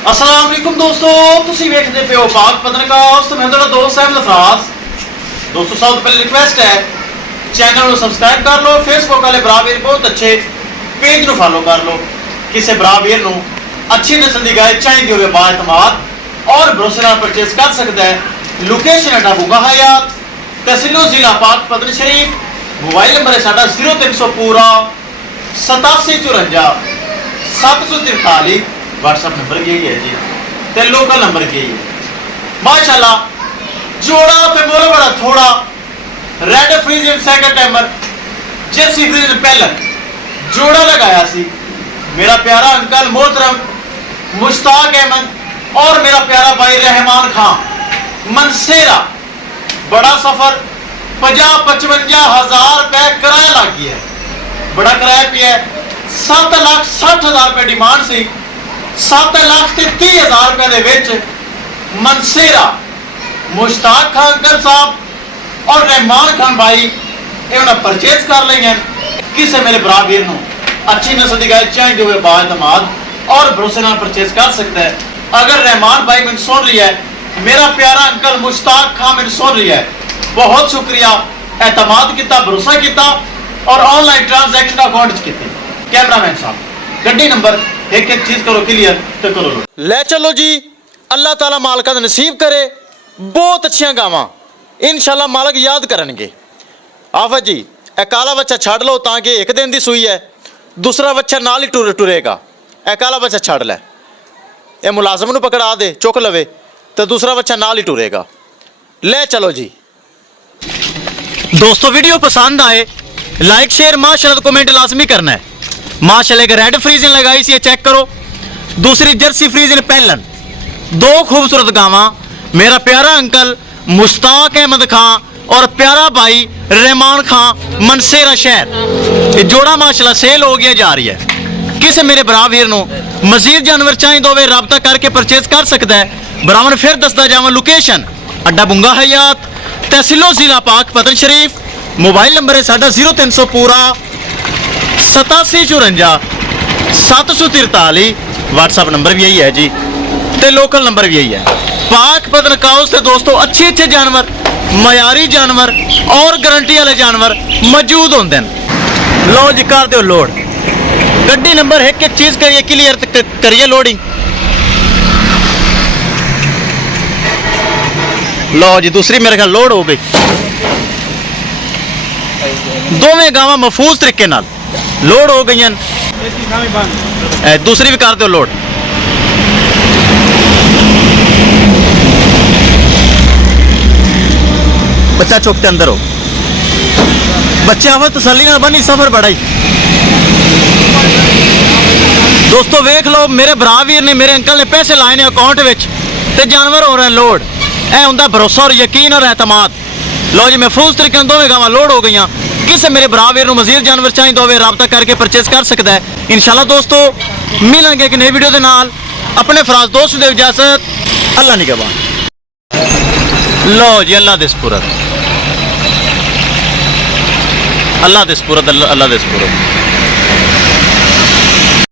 अस्सलाम वालेकुम दोस्तों, तुसी वेखदे पे हो पाक पत्रकास्ट। मैं तुहाडा दोस्त अहमद अफराज। दोस्तों सब तो पहले रिक्वेस्ट है चैनल को सब्सक्राइब कर लो, फेसबुक वाले भरा वीर बहुत अच्छे पेज को फॉलो कर लो। किसी भरा वीर को अच्छी नस्ल की गाय चाहिए हो बाएतमाद और भरोसे नाल परचेज कर सकता है। लोकेशन है अड्डा बुंगा हयात, तहसीलो जिला पाक पतन शरीफ। मोबाइल नंबर है साडा 0300 पूरा 8754 743। व्हाट्सएप नंबर यही है जी, ते लोकल नंबर यही है। माशाल्लाह जोड़ा पे बोलो बड़ा थोड़ा red Friesian second timer Jersey Friesian पहला जोड़ा लगाया सी। मेरा प्यारा अंकल मोहतरम मुश्ताक अहमद और मेरा प्यारा भाई रहमान खान मनसेरा। बड़ा सफर 50-55 हज़ार रुपए किराया लग गया है। बड़ा किराया पिया है। 7,60,000 रुपए डिमांड सी। 7,30,000 रुपए मनसेरा मुश्ताक खान अंकल साहब और रहमान खान भाई इन्होंने परचेज कर ली हैं। किसी मेरे भरा वीर को अच्छी नस्ल की गाय चाहिए हुए बाएतमाद और भरोसे नाल परचेज कर सकता है। अगर रहमान भाई मैंने सुन रही है, मेरा प्यारा अंकल मुश्ताक खान मैंने सुन रही है, बहुत शुक्रिया। एतमाद किया, भरोसा किया और ऑनलाइन ट्रांजैक्शन अकाउंट की। कैमरामैन साहब गड्डी नंबर एक एक चीज करो क्लियर तो करो लो। ले चलो जी, अल्लाह ताला मालका दा नसीब करे बहुत अच्छियां गावां इंशाल्लाह मालक याद करनगे। आफत जी ए काला बच्चा छड़ लो ताकि एक दिन की सूई है, दूसरा बच्चा नाल ही टुरेगा। ए काला बच्चा छड़ लै, ए मुलाजम नूं पकड़ा दे चुक लवे तो दूसरा बच्चा नाल ही टुरेगा। ले चलो जी। दोस्तों वीडियो पसंद आए लाइक शेयर माशाल्लाह कमेंट लाजमी करना है। माशाल्लाह एक रेड फ्रीजन लगाई सी, चेक करो। दूसरी जर्सी फ्रीजन पहलन। दो खूबसूरत गावां मेरा प्यारा अंकल मुश्ताक अहमद खान और प्यारा भाई रहमान खान मनसेरा शहर। ये जोड़ा माशाल्लाह सेल हो गया जा रही है। किसी मेरे भरा वीर को मजीद जानवर चाहिए हो रबता करके परचेज कर सकता है। बराबर फिर दसदा जावां लोकेशन अड्डा बुंगा हयात, तहसीलो जिला पाक पतन शरीफ। मोबाइल नंबर है साडा 0300 पूरा 8754 743। व्हाट्सएप नंबर भी यही है जी, ते लोकल नंबर भी यही है। पाक पतन काउस से दोस्तों अच्छे जानवर, मयारी जानवर और गारंटी वाले जानवर मौजूद होंगे हैं। लो जी कर दो लोड। गड्डी नंबर एक एक चीज करिए क्लियर करिए लोडिंग। लो जी दूसरी मेरे ख्याल लोड हो गई। दोवें गावां महफूज तरीके नाल लोड हो गई। दूसरी भी कर दो लोड। बच्चा चौक के अंदर हो, बच्चे आवत तसल्ली नाल बनी सफर बड़ा ही। दोस्तों वेख लो मेरे भरा वीर ने मेरे अंकल ने पैसे लाए ने अकाउंट में ते जानवर हो रहे हैं लोड। यह होंदा भरोसा और यकीन और एतमाद। लो जी महफूज तरीके दोवें गावां लोड हो गई। किसी मेरे भरा वीर को मजीद जानवर चाहिए हो रबता करके परचेज कर सकता है। इंशाल्लाह दोस्तों मिलेंगे एक नई वीडियो के नाल। अपने फराज दोस्त दे इजाजत, अल्लाह निगहबान। लो जी अल्लाह दे सुपुरद, अल्लाह दे सुपुरद, अल्लाह दे सुपुरद।